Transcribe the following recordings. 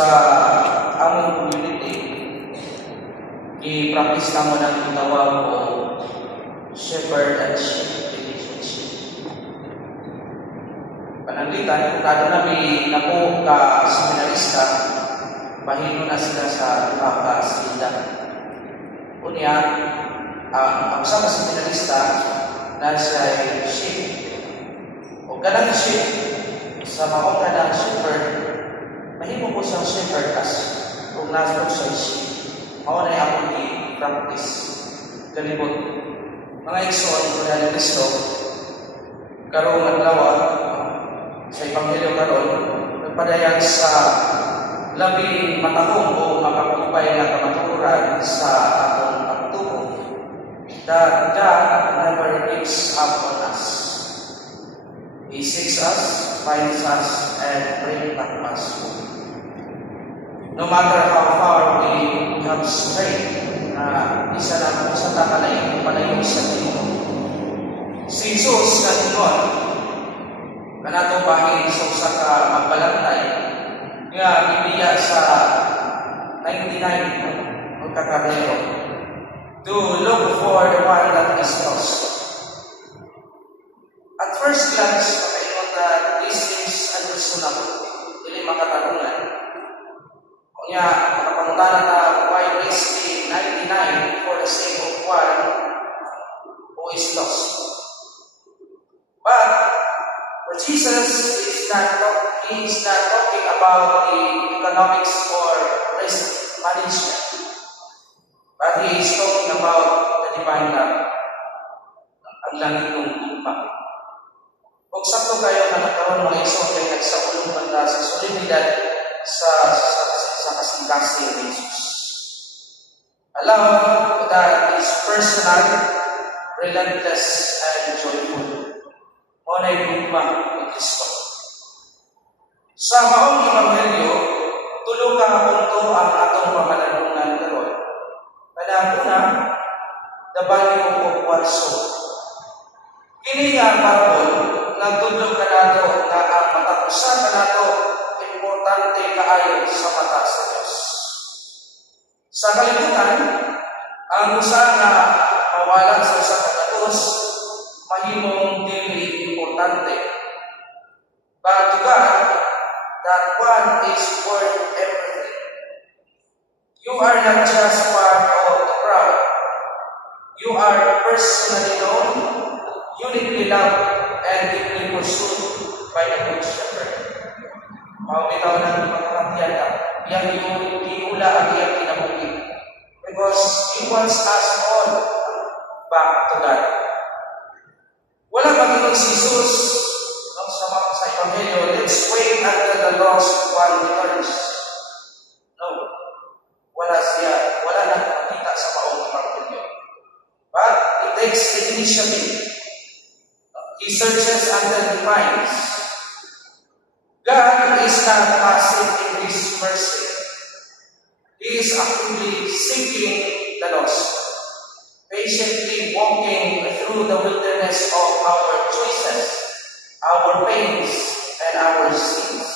sa among community, i-practice na mo ng tinawag o shepherd and sheep relationship. Pananglitan, kung namin na po ka seminarista, pahino na sila sa makasilda. Unya, ang sa seminarista na siya sheep. O ganang sheep, sa maong ganang shepherd, mahimo po siyang shepherd as kung nasa po siya sheep. Mao na akong i-practice. Kalibot. Mga igsoon ko na ni Kristo, karong adlaw sa Ebanghelyo karon, nagpadayan sa labing matahong o makapagpay na kamaturan sa atong pagtuo. That God never gives up on us. He seeks us, finds us, and brings back us home. No matter how far we have strayed, isa na po sa palayo sa Timo. Si Jesus na ingon, kanatong bahin sa usa ka magbalantay, nga bibiya sa 99 o kakabero, to look for the one that is lost. At first glance, makaingon na this is unreasonable, hindi makatanungan. Kaya makapangutana na why waste the 99 for the sake of one who is lost. But for Jesus, he is not talking about the economics or risk management, but he is talking about the divine love, ang langit ng lupa. Kung sakto kayo na nagkaroon mga isong kay nagsaulong banda sa solemnidad sa kasing-kasing ni Jesus. Allow that is personal, relentless, and joyful. Monay gugma ni Kristo. Sa maong Ebanghelyo, tulong ka punto ang atong pamalanungan karon. Panahuna, the value of one's soul. Kini nga parol, nagtudlo ka nato na ang matapusan ka nato importante kaayo sa mata sa Diyos. Sa kalibutan, ang usa na mawala sa usa ka katos, mahimong dili importante. But to God, that one is worth everything. You are not just part of the crowd. You are personally known, uniquely loved, and deeply pursued by the Good Shepherd. Maumitaw na magkakatiyan ka, yang iula ang iyang kinabuhi. Because He wants us all back to God. Wala Panginoon si Jesus sa Ebanghelyo, let's wait until the lost one returns. No. Wala na nakita sa maong Ebanghelyo. But He takes the initiative. He searches until He finds. God is not passive in His mercy. He is actively seeking the lost, patiently walking through the wilderness of our choices, our pains, and our sins,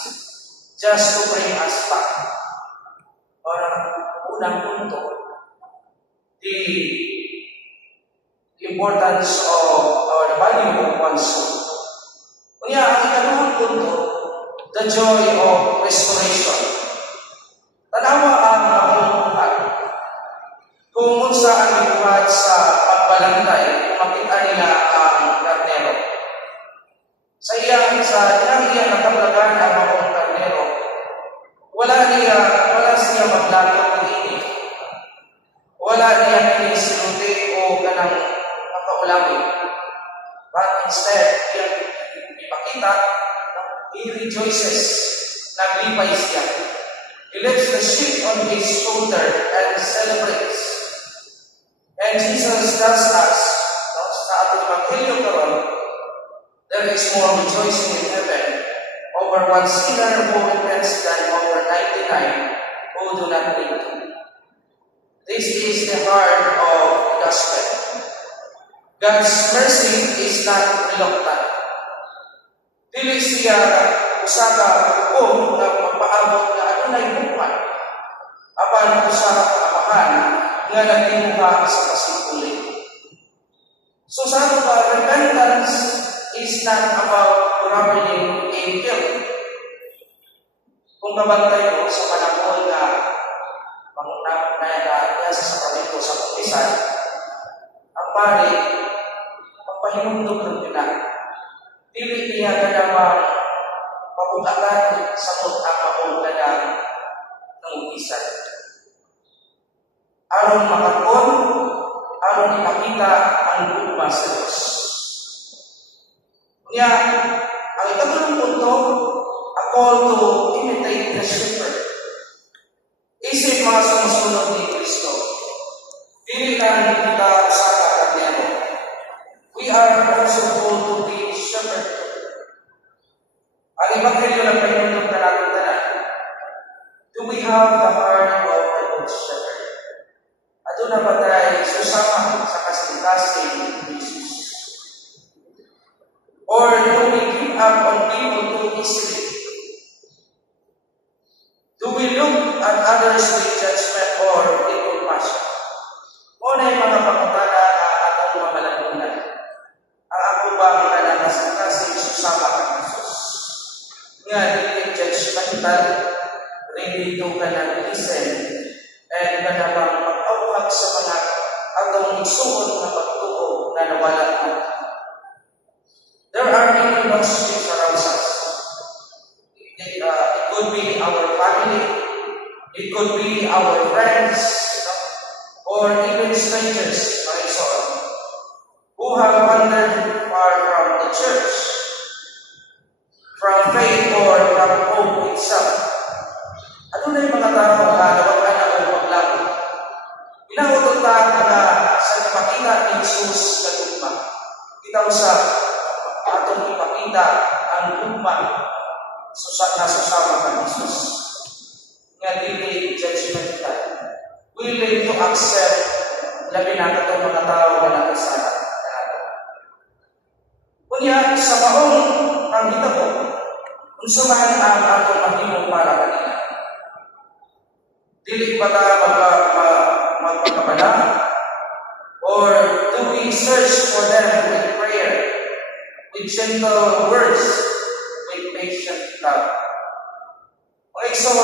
just to bring us back. Unang punto, the importance of or the value of one's soul. Kaya ang ikalawang punto, the joy of restoration. Tanawa ang akong buhat. Kung unsa ang buhat sa pagbalantay, makita nila ang karnero. Sa iyang nakablagan ang akong karnero, wala siya maglagot ng ini. Wala niya pinisinuti o ganang makaulami. But instead, ipakita, he rejoices, naglipay siya. He lifts the sheep on his shoulder and celebrates. And Jesus tells us, sa ating Ebanghelyo karon, there is more rejoicing in heaven over one sinner who repents than over 99 who do not need to. This is the heart of the gospel. God's mercy is not reluctant. Dili siya usa ka hukom na magpaabot na adunay buwan apan usa ka kaapahan nga nagtimuha sa pasimpulit. So sa ato ba, repentance is not about groveling in guilt. Kung kabantay ko sa panahon na sa sakramento sa kumpisan, ang pare, magpahinumdog ng pila. Dili niya ka namang pabugatan sa ang maong ka ng umpisan. Aron makakon, aron ipakita ang gugma sa Diyos. Kaya, ang ikatulong punto, a call to imitate the shepherd. Isip mga sumusunod ni Kristo. Dili lang kita sa kakabyano. We are also called to be shepherd. Ang Ebanghelyo na pinunod na natin tanan. Do we have the heart of the good shepherd? Ato na ba tayo susama sa kasing-kasing ni Jesus? Or do we give up on people too easily? Do we look at others with judgment or with compassion? Muna yung mga pangutana na atong mamalagunan. Ang ako ba mga nakasing-kasing susama ng Jesus? Nga, hindi judgmental, ready to ka na listen, and kanabang mag-awag sa mga atong isuon na pagtuo na nawala na. There are many lost things around us. It could be our family, it could be our friends, or even strangers, who have wandered far from the church, from faith or from hope itself. Ano na yung mga tao na nawagan na o maglago? Pinautot na sa ipakita ni Jesus na gugma. Itaw sa atong ipakita ang gugma na susama ka Jesus. Nga dili judgmental. Willing to accept labi na itong mga tao na nakasala. Kunya, sa maong panghita ko, kung sumahan ang atong mahimong para kanila. Dili ba ta magpapabala? Or do we search for them with prayer, with gentle words, with patient love? Okay, so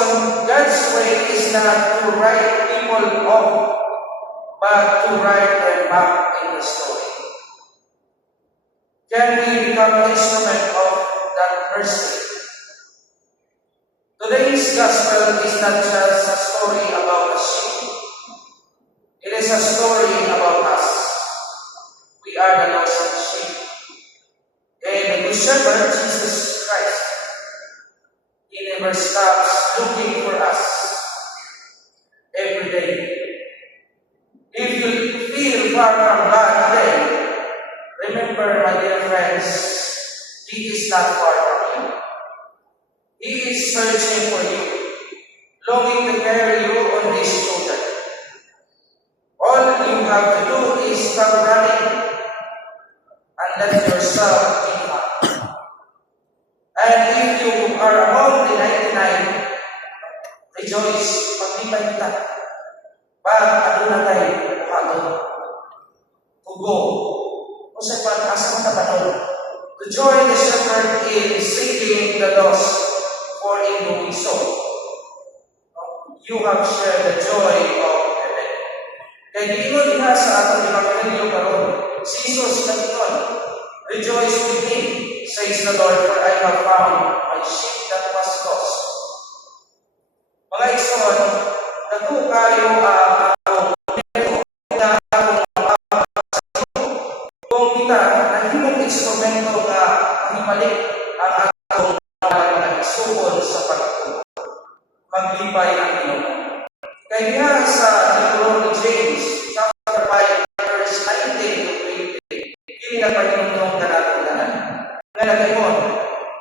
God's way is not to write people off, but to write them back in the story. Can we become an instrument of that mercy? Today's gospel is not just a story about a sheep. It is a story about us. We are the lost sheep. And the good shepherd, Jesus Christ, He never stops looking for us every day. If you feel far from God today, remember, my dear friends, He is not far from you. He is searching for you, longing to carry you on His shoulder. All you have to do is stop running and let yourself be happy. And if you are among the 99, rejoice, paglipay kita. Pag ano na tayo, buhaton, tugo, o sa pag-asa na panon. To join the shepherd in seeking the lost, for in doing so, you have shared the joy of heaven. Kaya di mo diha sa atong Ebanghelyo karon, si Jesus nagton, rejoice with me, says the Lord, for I have found my sheep that was lost. Mga igsoon, dako kayo ang akong na akong kung kita na himong instrumento nga mahibalik ang akong mga isuon sa pagtuo. Maglipay ang Ginoo. Kaya diha sa libro ni James, chapter 5, verse 19 to 20, hindi na paninundong na natin tanan. Nga nag-iyon,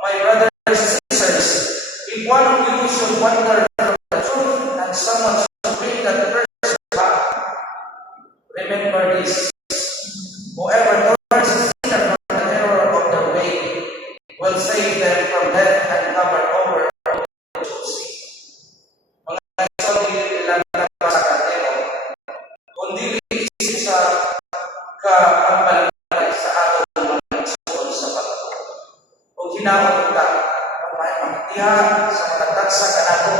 my brothers and sisters, if one of you should wander from the truth and someone should bring that person back, remember this. Whoever turns a sinner from the error of their way will save them from death and cover over the sin. Mga hinaot ka, may magtiha sa pagtatsa kanako,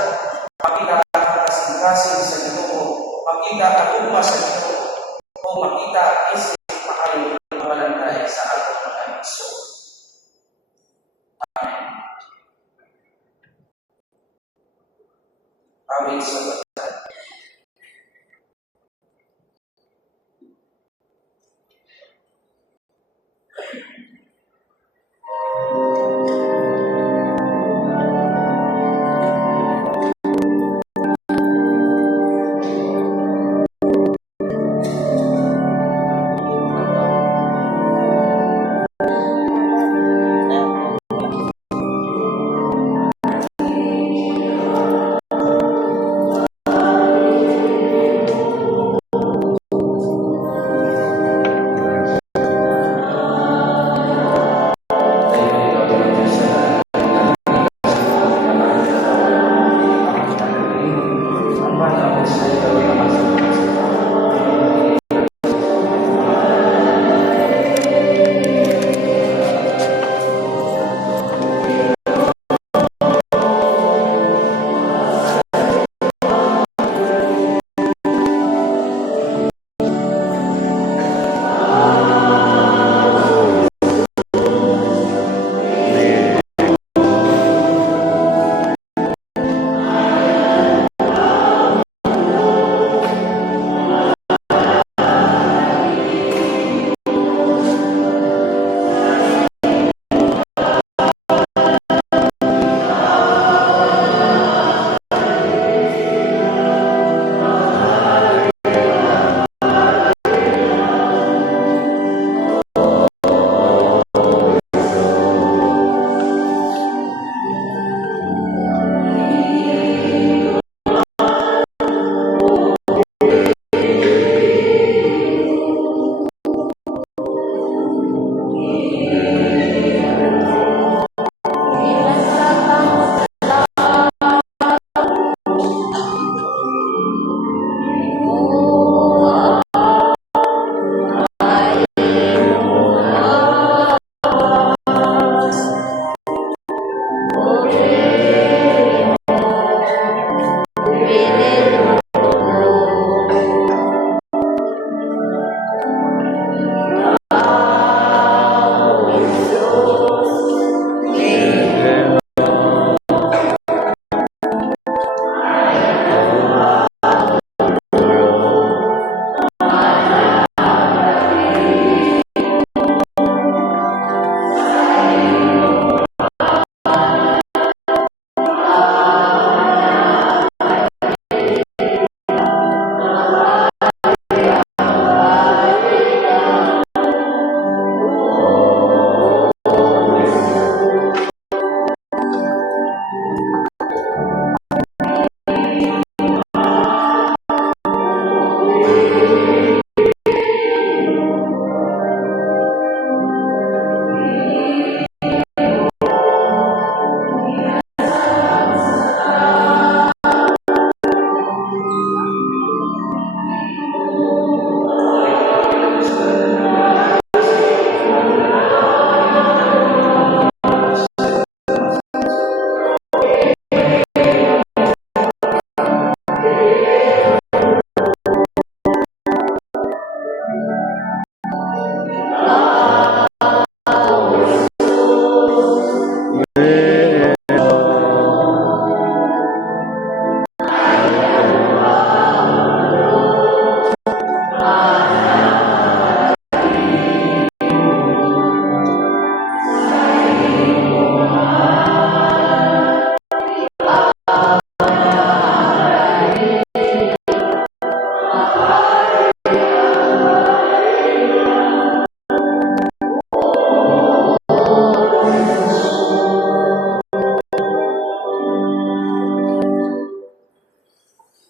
makita ang kasing-kasing sa Ginoo, makita ang ugma sa Ginoo, o makita isip maayo ng malantay sa atong mga iso. Amen. Amen sa Bata.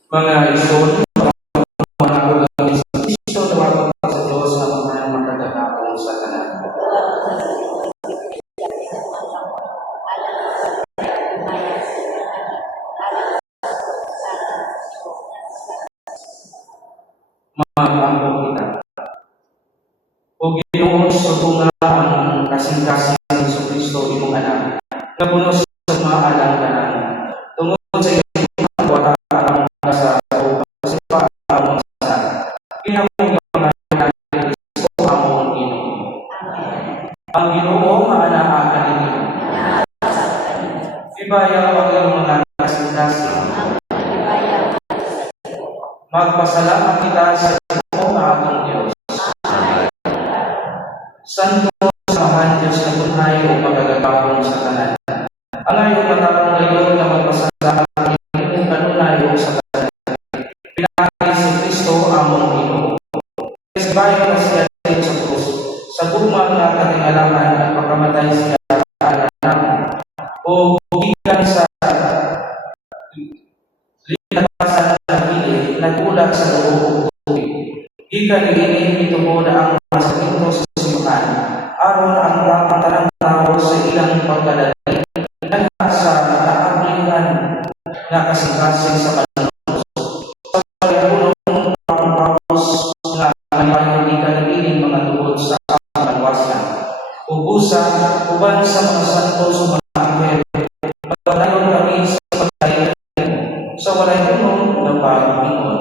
Mga ison, mga lang sa Kristo, tawag sa Diyos na mga magkagapon sa kanan. Mag-ampo kita. O Ginoo, sa tunga ang kasing-kasing sa Kristo, imong anak. napuno sa mga alangganan. Tungod sa iyong wala ang nasa upang sa paamon sa pinamong natin Kristo among Ginoo. Ang Ginoo maanaakan ninyo. Ibaya ang iyong mga kasing-kasing. Magpasalamat kita sa Ginoo na atong Diyos. Santo samahan Diyos na tunay o pagagabahon sa tanan. Ang ayong matarong ngayon na magpasalamat ng kanunay o sa tanan. Pinakay si Kristo among Ginoo. Isbayo na siya din sa krus. Sa gugma nga katingalaman at pagkamatay siya anak o gikan sa linatasan ng pilit nag-ulat sa loob o tubig. Gikan ini itubo na ang masakinto sa simbahan aron ang tanang tao sa ilang pagkadali nasa naablihan na kasing-kasing sa panunod. Sa pagkakulong pangpapos na mayroon ining mga tugod sa kalwasan. Ubusan, uban sa mga santo sa mga anghel, magpanayon kami sa pagkain sa walay punong na pag-ingon.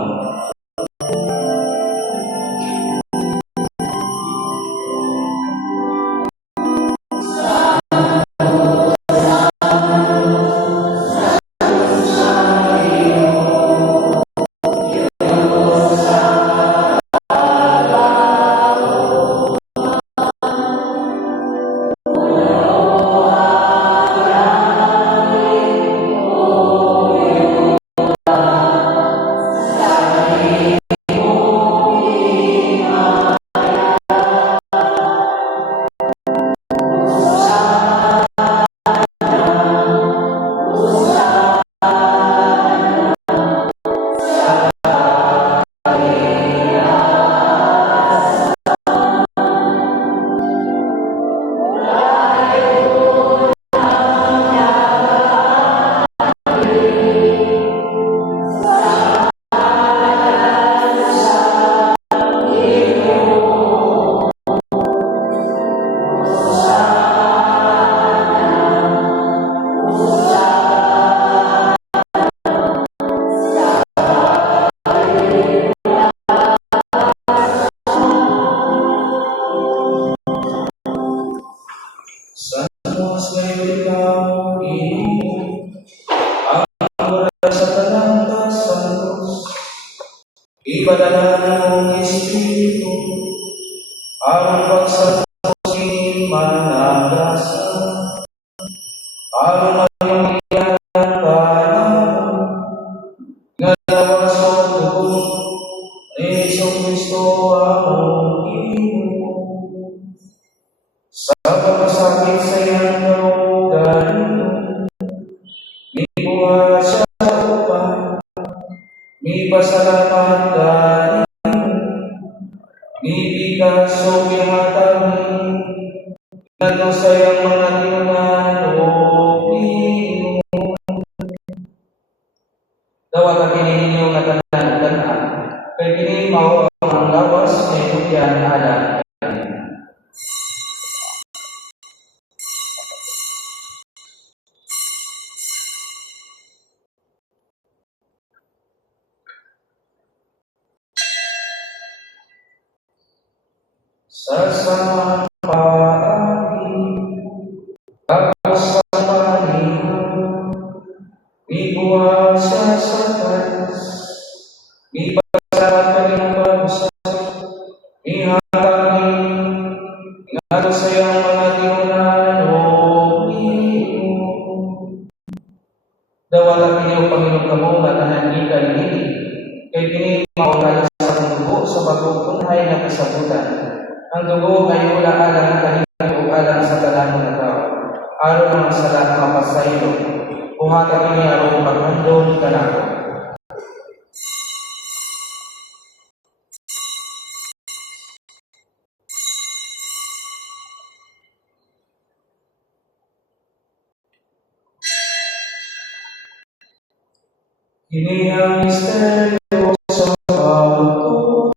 Ipadala ng Espiritu ang pagsapusin managasa ang magiging panahon nga nawa sa tugon ni Jesucristo ang Ginoo sa pagkasakit sa iyang kaugalingon ni buhat sa upan ni pasalamat galing ni bigas o pinatangin nato sa iyang mga tinungan o Ginoo. Dawat kini ninyo nga tanan kay kini mao ang lawas na itugyan ala. Sa samang ibuha siya sa taas, ipasalamat kami ng pagsa, ihatangin, ingatan sa iyong mga tinunan o Ginoo. Dawalan ninyo, Panginoon kamo, nga tanan ikan nini, kay kini maulala sa dugo sa pagkukunhay na kasabutan. Ang dugo ay wala alang kanina o alang sa tanan ng tao, aron ang salat mapasaylo. Buhatan kami aron paghandong kanako. Ini ang misteryo sa pagtutunan.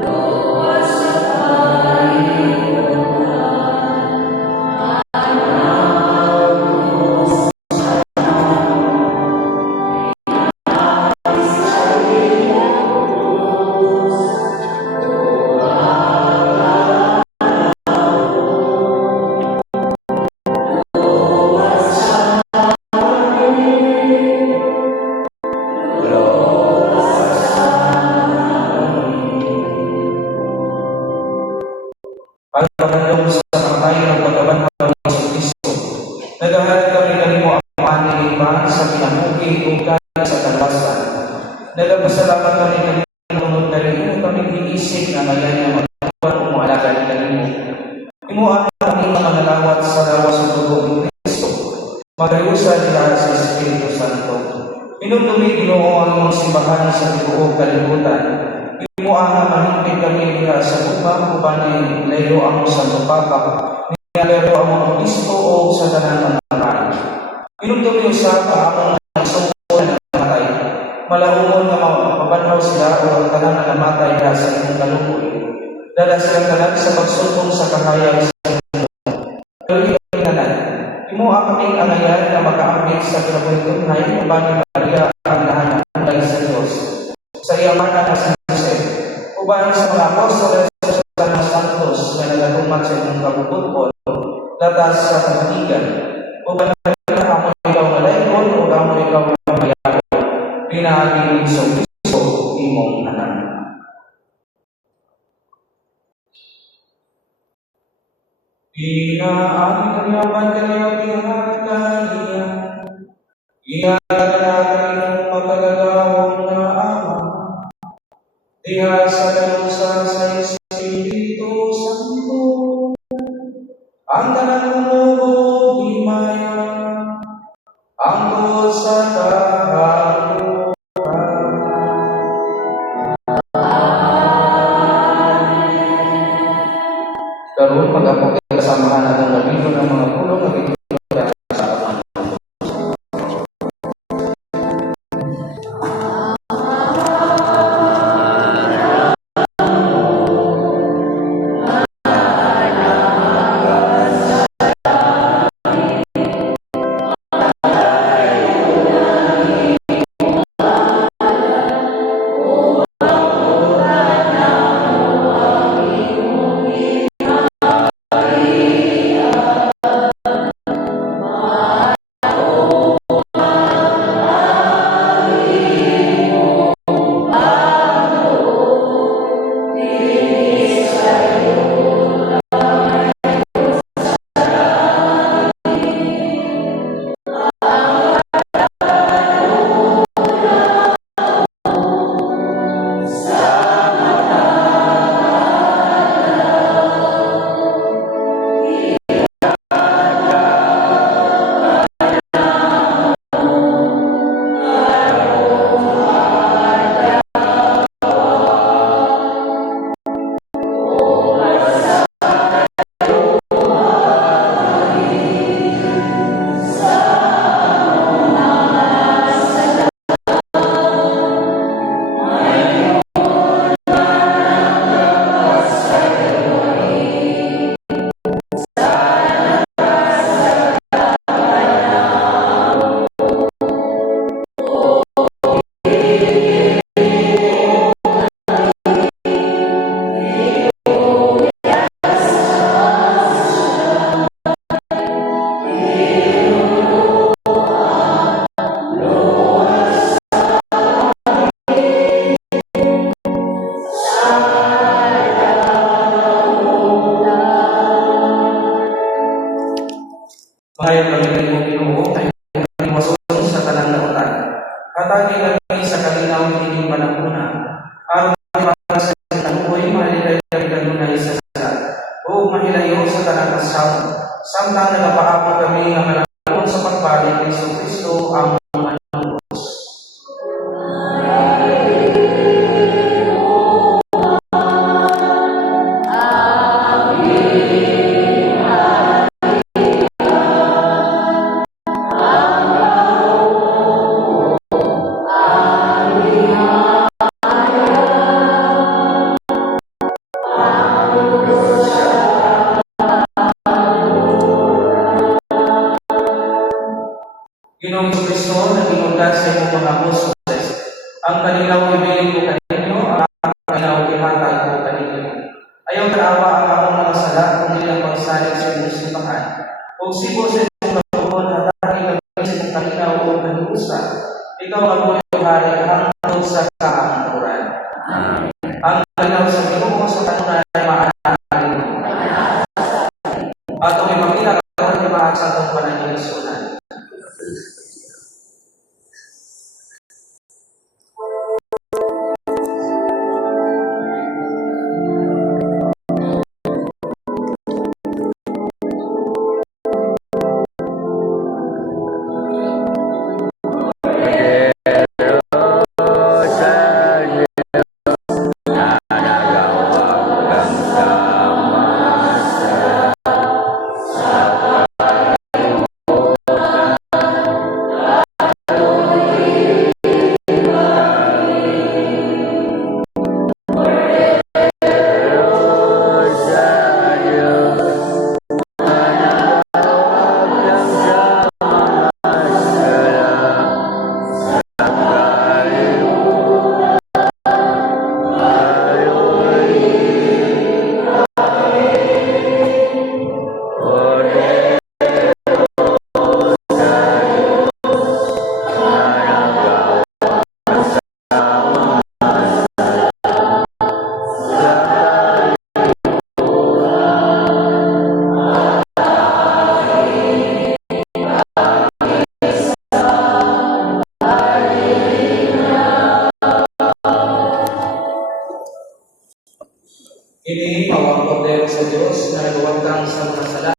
Luwas sa Pagpapandong sa kamay ng pagkabanhaw ni Jesucristo, nagahanap kami kanimo ang ating iba sa pinamugi o kaya sa kalabasan. Nagpasalamat kami kanimo kami iisip na ngayon na magkakuan o maalaga ni kanimo. Imo ang kami manalawat sa lawas ng dugo ni Kristo. Magayusa nila sa Espiritu Santo. Inumdumi Ginoo ang imong simbahan sa tibuok kalibutan. Imo ang mahigpit kami nila sa upang ubanay layo ang Santo Papa. Nilaro ang mga obispo o sa tanan ng mga inumdumi sa paamong sungkol na namatay. Malaumon na mapabanhaw sila o ang tanan na namatay na sa imong kalupoy. Dala silang tanan sa pagsultong sa kahayag sa mundo. Tanan, imo ang kaming angayan na makaambit sa kinabuhitunay uban ni Maria ang nahanap ng sa Diyos. Sa iyamanan na sa Jose, uban sa mga apostoles sa mga santos na nagatumat sa imong kabubutbol, datas sa kahanigan, uban na amo ikaw malaykon o amo ikaw mayayaw, pinaaging sa Kristo imong anak. Pinaaging kanyaman kanyaman kaniya, iyakalakan magkagagawang na ama, diha sa dalusa sa Espiritu Santo, ang tanan mo himaya, angkol sa kahaluan. Karon mag-apok kasamahan natin ng libro ng mga pulong na bibigyan sa atin. Mahayag kami ng Ginoo, ay iwason sa talang nautan. Hatagi kami sa kalinaw ng panahuna. Aron para sa tanuoy, mahilay kami kanunay sa salat. O mahilayo sa talang kasaw. Samtang nagapaabot kami ng malakon sa pagbalik ni Kristo ang manubos. Ginoong Kristo na ginulat sa imong mga apostles, ang kanilang ibigay ko kaninyo, ang kanilang ihatag ko kaninyo. Ayaw kaawa ang akong mga sala kung ilang pagsalit sa inyong simbahan. Kung sibo sa inyong kabuhon, hatagi kami sa inyong kalinaw o kanuusa. Ikaw ang muyong hari hangtod sa kaangkuran. Ang kalinaw sa Ginoo sa kanunay ay maaaring. Atong ipakita karon ni mahal sa atong pananginsunan. Ini mawag kordero sa Diyos na nagawagtang sa mga sala